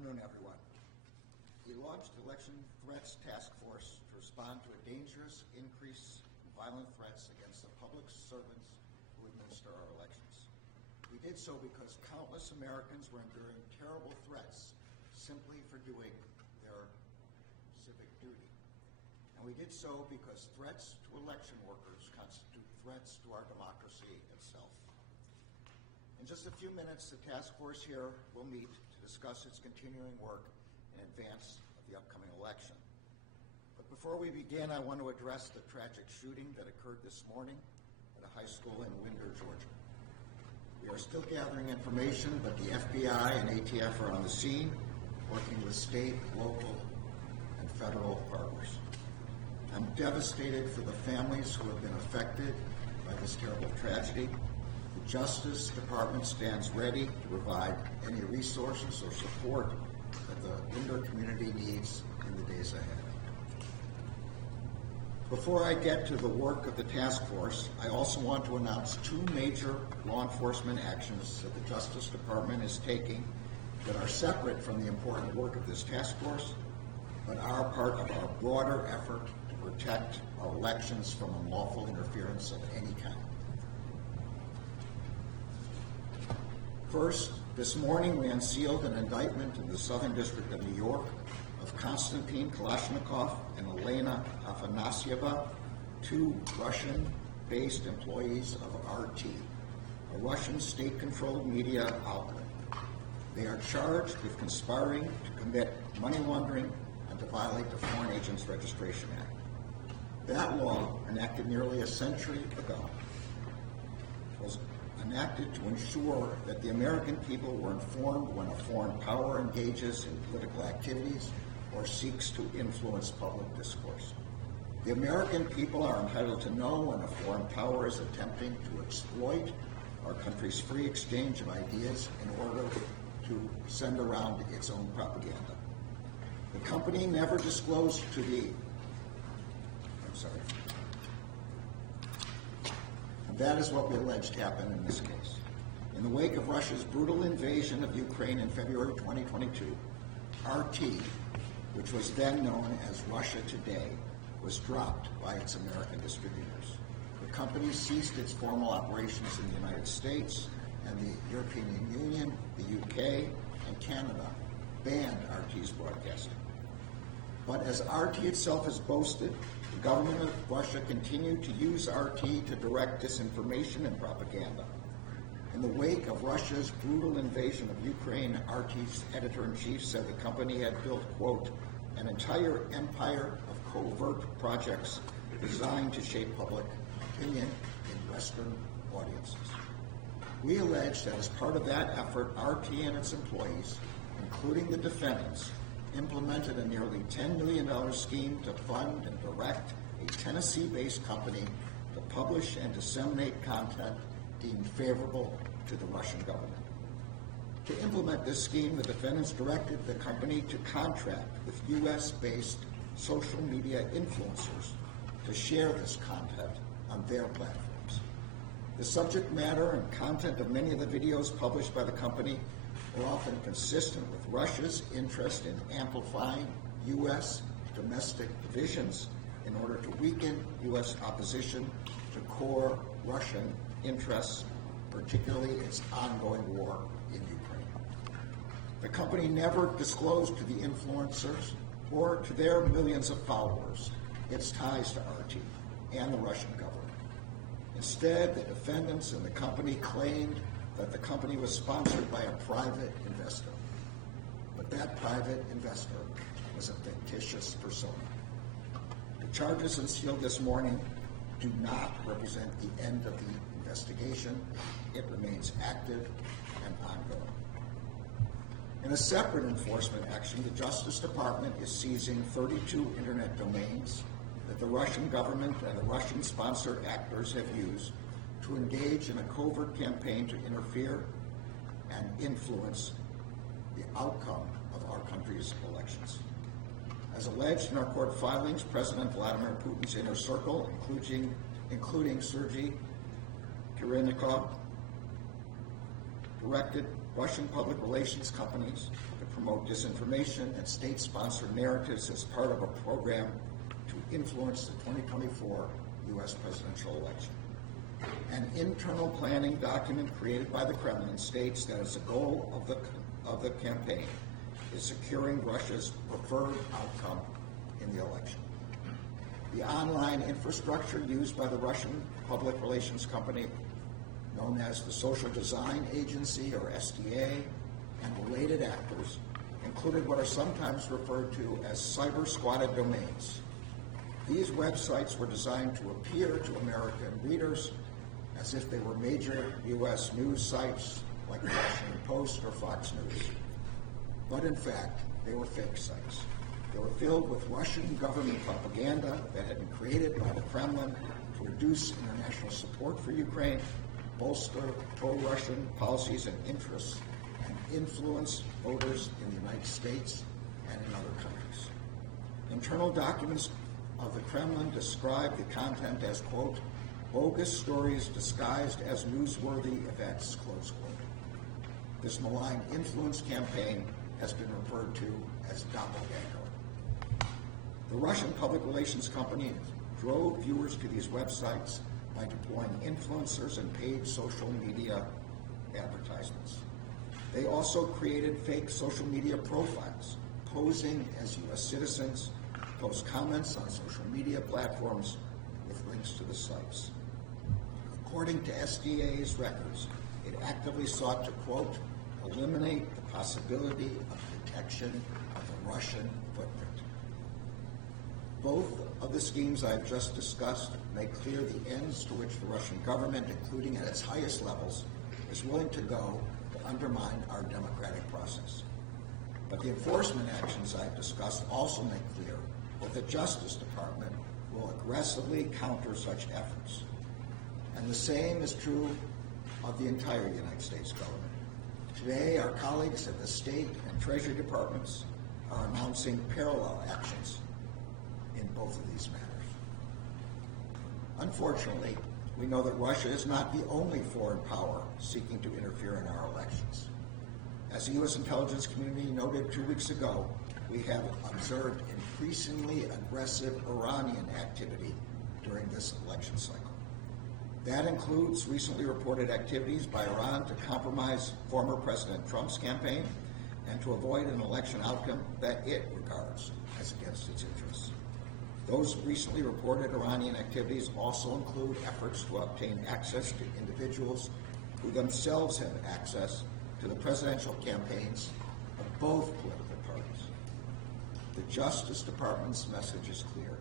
afternoon, everyone. We launched the Election Threats Task Force to respond to a dangerous increase in violent threats against the public servants who administer our elections. We did so because countless Americans were enduring terrible threats simply for doing their civic duty. And we did so because threats to election workers constitute threats to our democracy itself. In just a few minutes, the task force here will meet to discuss its continuing work in advance of the upcoming election. But before we begin, I want to address the tragic shooting that occurred this morning at a high school in Winder, Georgia. We are still gathering information, but the FBI and ATF are on the scene, working with state, local, and federal partners. I'm devastated for the families who have been affected by this terrible tragedy. The Justice Department stands ready to provide any resources or support that the Winder community needs in the days ahead. Before I get to the work of the task force, I also want to announce two major law enforcement actions that the Justice Department is taking that are separate from the important work of this task force, but are part of our broader effort to protect our elections from unlawful interference of any kind. First, this morning we unsealed an indictment in the Southern District of New York of Konstantin Kalashnikov and Elena Afanasieva, two Russian-based employees of RT, a Russian state-controlled media outlet. They are charged with conspiring to commit money laundering and to violate the Foreign Agents Registration Act. That law, enacted nearly a century ago, was enacted to ensure that the American people were informed when a foreign power engages in political activities or seeks to influence public discourse. The American people are entitled to know when a foreign power is attempting to exploit our country's free exchange of ideas in order to send around its own propaganda. The company never disclosed to the That is what we alleged happened in this case. In the wake of Russia's brutal invasion of Ukraine in February 2022, RT, which was then known as Russia Today, was dropped by its American distributors. The company ceased its formal operations in the United States, and the European Union, the UK, and Canada banned RT's broadcasting. But as RT itself has boasted, the government of Russia continued to use RT to direct disinformation and propaganda. In the wake of Russia's brutal invasion of Ukraine, RT's editor-in-chief said the company had built, quote, an entire empire of covert projects designed to shape public opinion in Western audiences. We allege that as part of that effort, RT and its employees, including the defendants, implemented a nearly $10 million scheme to fund and direct a Tennessee-based company to publish and disseminate content deemed favorable to the Russian government. To implement this scheme, the defendants directed the company to contract with U.S.-based social media influencers to share this content on their platforms. The subject matter and content of many of the videos published by the company were often consistent with Russia's interest in amplifying U.S. domestic divisions in order to weaken U.S. opposition to core Russian interests, particularly its ongoing war in Ukraine. The company never disclosed to the influencers or to their millions of followers its ties to RT and the Russian government. Instead, the defendants and the company claimed that the company was sponsored by a private investor. But that private investor was a fictitious persona. The charges unsealed this morning do not represent the end of the investigation. It remains active and ongoing. In a separate enforcement action, the Justice Department is seizing 32 internet domains that the Russian government and the Russian-sponsored actors have used to engage in a covert campaign to interfere and influence the outcome of our country's elections. As alleged in our court filings, President Vladimir Putin's inner circle, including Sergei Kirilnikov, directed Russian public relations companies to promote disinformation and state-sponsored narratives as part of a program to influence the 2024 U.S. presidential election. An internal planning document created by the Kremlin states that as a goal of the campaign is securing Russia's preferred outcome in the election. The online infrastructure used by the Russian public relations company, known as the Social Design Agency, or SDA, and related actors, included what are sometimes referred to as cyber-squatted domains. These websites were designed to appear to American readers as if they were major U.S. news sites like the Washington Post or Fox News. But in fact, they were fake sites. They were filled with Russian government propaganda that had been created by the Kremlin to reduce international support for Ukraine, bolster pro-Russian policies and interests, and influence voters in the United States and in other countries. Internal documents of the Kremlin describe the content as, quote, bogus stories disguised as newsworthy events, close quote. This malign influence campaign has been referred to as doppelganger. The Russian public relations company drove viewers to these websites by deploying influencers and paid social media advertisements. They also created fake social media profiles, posing as U.S. citizens, post comments on social media platforms with links to the sites. According to SDA's records, it actively sought to, quote, eliminate the possibility of detection of the Russian footprint. Both of the schemes I've just discussed make clear the ends to which the Russian government, including at its highest levels, is willing to go to undermine our democratic process. But the enforcement actions I've discussed also make clear that the Justice Department will aggressively counter such efforts. And the same is true of the entire United States government. Today, our colleagues at the State and Treasury Departments are announcing parallel actions in both of these matters. Unfortunately, we know that Russia is not the only foreign power seeking to interfere in our elections. As the U.S. intelligence community noted 2 weeks ago, we have observed increasingly aggressive Iranian activity during this election cycle. That includes recently reported activities by Iran to compromise former President Trump's campaign and to avoid an election outcome that it regards as against its interests. Those recently reported Iranian activities also include efforts to obtain access to individuals who themselves have access to the presidential campaigns of both political parties. The Justice Department's message is clear.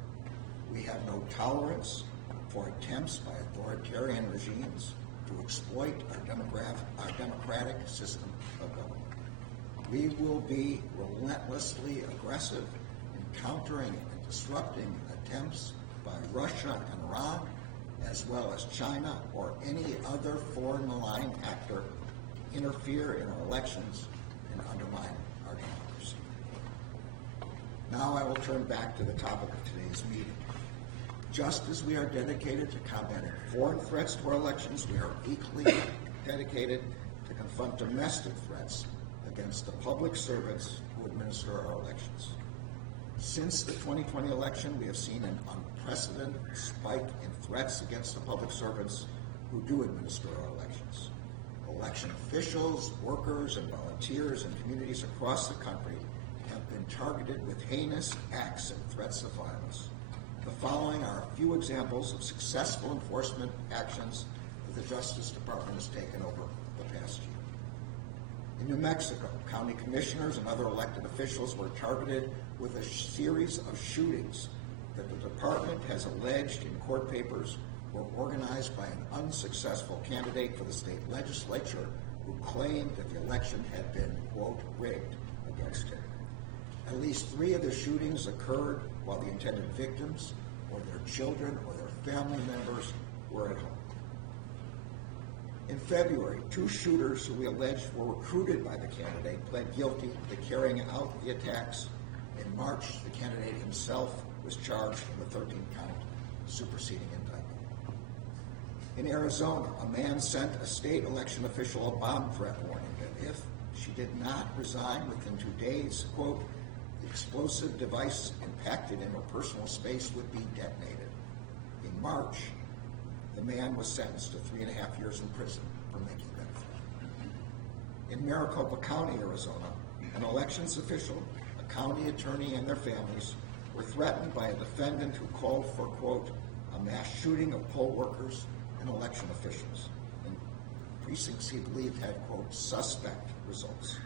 We have no tolerance for attempts by authoritarian regimes to exploit our democratic system of government. We will be relentlessly aggressive in countering and disrupting attempts by Russia and Iran, as well as China or any other foreign malign actor to interfere in our elections and undermine our democracy. Now I will turn back to the topic of today's meeting. Just as we are dedicated to combating foreign threats to our elections, we are equally dedicated to confront domestic threats against the public servants who administer our elections. Since the 2020 election, we have seen an unprecedented spike in threats against the public servants who do administer our elections. Election officials, workers, and volunteers in communities across the country have been targeted with heinous acts and threats of violence. The following are a few examples of successful enforcement actions that the Justice Department has taken over the past year. In New Mexico, county commissioners and other elected officials were targeted with a series of shootings that the department has alleged in court papers were organized by an unsuccessful candidate for the state legislature who claimed that the election had been, quote, rigged against him. At least 3 of the shootings occurred while the intended victims or their children or their family members were at home. In February, 2 shooters who we alleged were recruited by the candidate pled guilty to carrying out the attacks. In March, the candidate himself was charged with a 13-count superseding indictment. In Arizona, a man sent a state election official a bomb threat warning that if she did not resign within 2 days, quote, the explosive device impacted in her personal space would be detonated. In March, the man was sentenced to 3.5 years in prison for making that threat. In Maricopa County, Arizona, an elections official, a county attorney, and their families were threatened by a defendant who called for, quote, a mass shooting of poll workers and election officials in precincts he believed had, quote, suspect results.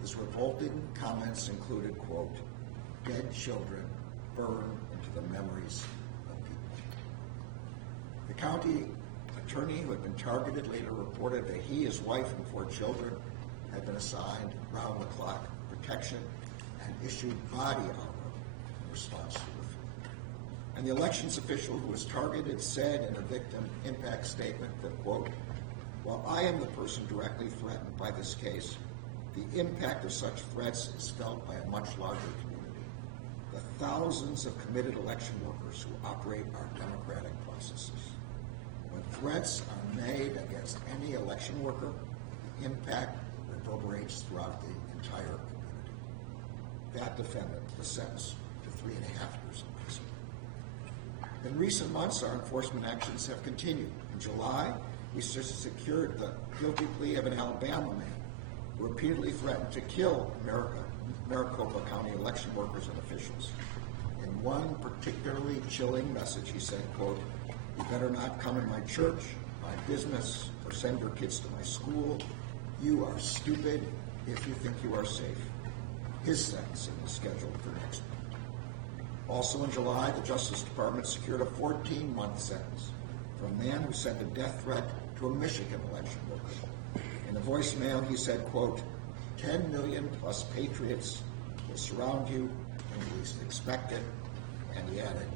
His revolting comments included, quote, dead children burn into the memories of people. The county attorney who had been targeted later reported that he, his wife, and 4 children had been assigned round-the-clock protection and issued body armor in response to the threat. And the elections official who was targeted said in a victim impact statement that, quote, while I am the person directly threatened by this case, the impact of such threats is felt by a much larger community, the thousands of committed election workers who operate our democratic processes. When threats are made against any election worker, the impact reverberates throughout the entire community. That defendant was sentenced to 3.5 years in prison. In recent months, our enforcement actions have continued. In July, we secured the guilty plea of an Alabama man who repeatedly threatened to kill Maricopa County election workers and officials. In one particularly chilling message, he said, quote, you better not come in my church, my business, or send your kids to my school. You are stupid if you think you are safe. His sentencing is scheduled for next month. Also in July, the Justice Department secured a 14-month sentence for a man who sent a death threat to a Michigan election worker. In a voicemail, he said, quote, 10 million plus patriots will surround you when you least expect it, and he added,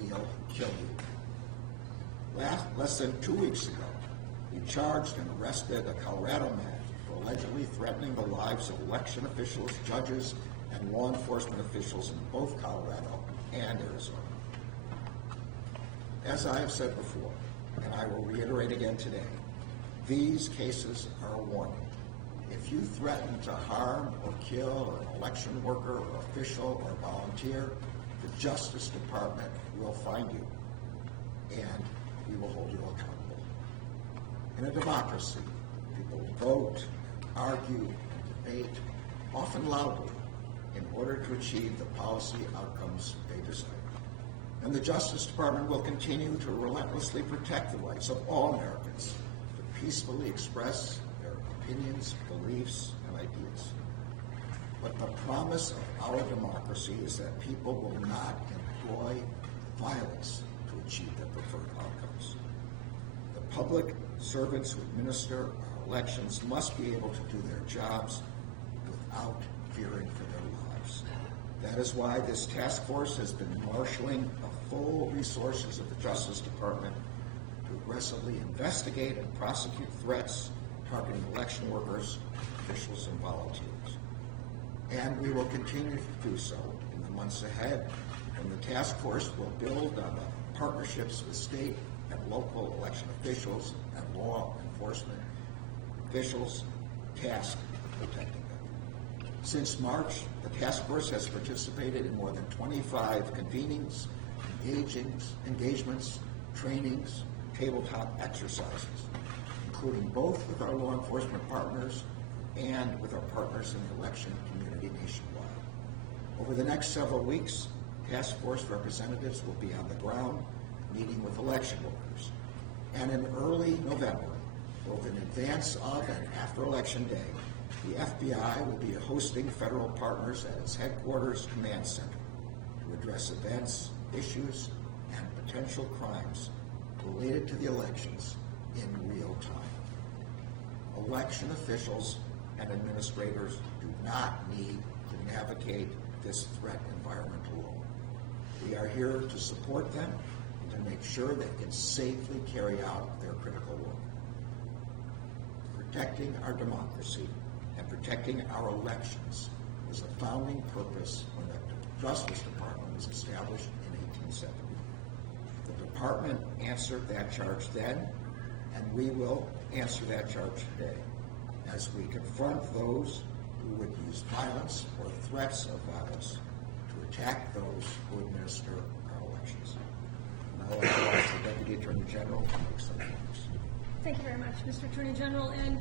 we'll kill you. Less than 2 weeks ago, we charged and arrested a Colorado man for allegedly threatening the lives of election officials, judges, and law enforcement officials in both Colorado and Arizona. As I have said before, and I will reiterate again today, these cases are a warning. If you threaten to harm or kill an election worker or official or volunteer, the Justice Department will find you, and we will hold you accountable. In a democracy, people vote, argue, and debate, often loudly, in order to achieve the policy outcomes they desire. And the Justice Department will continue to relentlessly protect the rights of all Americans to peacefully express their opinions, beliefs, and ideas. But the promise of our democracy is that people will not employ violence to achieve their preferred outcomes. The public servants who administer our elections must be able to do their jobs without fearing for their lives. That is why this task force has been marshaling the full resources of the Justice Department to aggressively investigate and prosecute threats targeting election workers, officials, and volunteers. And we will continue to do so in the months ahead, when the task force will build on the partnerships with state and local election officials and law enforcement officials tasked with protecting them. Since March, the task force has participated in more than 25 convenings, engagements, trainings, tabletop exercises, including both with our law enforcement partners and with our partners in the election community nationwide. Over the next several weeks, task force representatives will be on the ground meeting with election workers. And in early November, both in advance of and after Election Day, the FBI will be hosting federal partners at its headquarters command center to address events, issues, and potential crimes related to the elections in real time. Election officials and administrators do not need to navigate this threat environment alone. We are here to support them and to make sure they can safely carry out their critical work. Protecting our democracy and protecting our elections was the founding purpose when the Justice Department was established in 1870. The department answered that charge then, and we will answer that charge today as we confront those who would use violence or threats of violence to attack those who administer our elections. Now I'd like to ask the Deputy Attorney General to make some comments. Thank you very much, Mr. Attorney General. And